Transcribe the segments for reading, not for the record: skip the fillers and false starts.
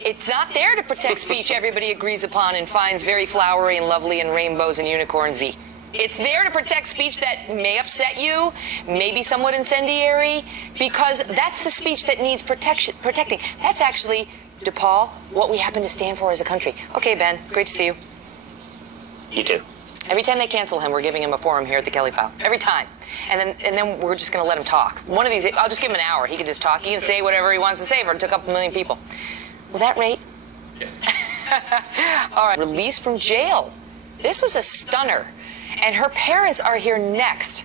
It's not there to protect speech everybody agrees upon and finds very flowery and lovely and rainbows and unicornsy. It's there to protect speech that may upset you, may be somewhat incendiary, because that's the speech that needs protecting. That's actually, DePaul, what we happen to stand for as a country. Okay, Ben, great to see you. You too. Every time they cancel him, we're giving him a forum here at the Kelly File. Every time. And then we're just going to let him talk. One of these, I'll just give him an hour. He can just talk. He can say whatever he wants to say for it took up 1 million people. Will that rate? Yes. All right. Released from jail. This was a stunner. And her parents are here next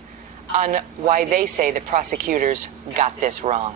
on why they say the prosecutors got this wrong.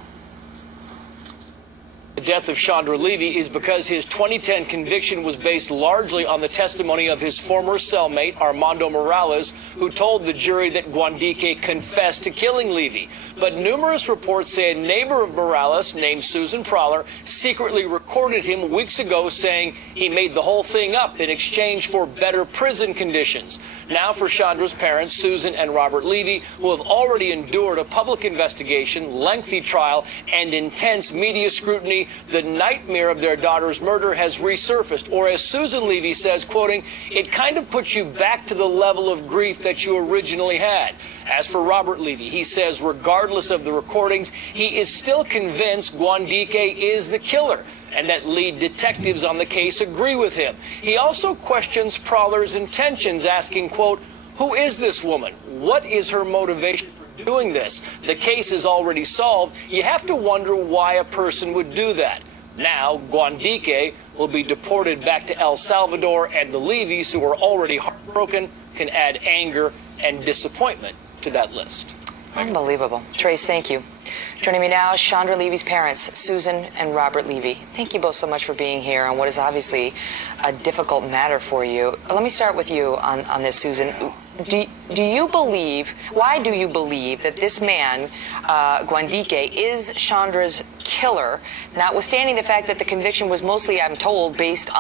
The death of Chandra Levy is because his 2010 conviction was based largely on the testimony of his former cellmate, Armando Morales, who told the jury that Guandique confessed to killing Levy. But numerous reports say a neighbor of Morales, named Susan Prowler, secretly recorded him weeks ago saying he made the whole thing up in exchange for better prison conditions. Now for Chandra's parents, Susan and Robert Levy, who have already endured a public investigation, lengthy trial, and intense media scrutiny, the nightmare of their daughter's murder has resurfaced. Or as Susan Levy says, quoting, "It kind of puts you back to the level of grief that you originally had." As for Robert Levy, he says regardless of the recordings, he is still convinced Guandique is the killer and that lead detectives on the case agree with him. He also questions Prowler's intentions, asking, quote, "Who is this woman? What is her motivation for doing this? The case is already solved. You have to wonder why a person would do that." Now, Guandique will be deported back to El Salvador, and the Levys, who are already heartbroken, can add anger and disappointment to that list. Unbelievable. Trace, thank you. Joining me now, Chandra Levy's parents, Susan and Robert Levy. Thank you both so much for being here on what is obviously a difficult matter for you. Let me start with you on this, Susan. Do you believe, why do you believe that this man, Guandique, is Chandra's killer, notwithstanding the fact that the conviction was mostly, I'm told, based on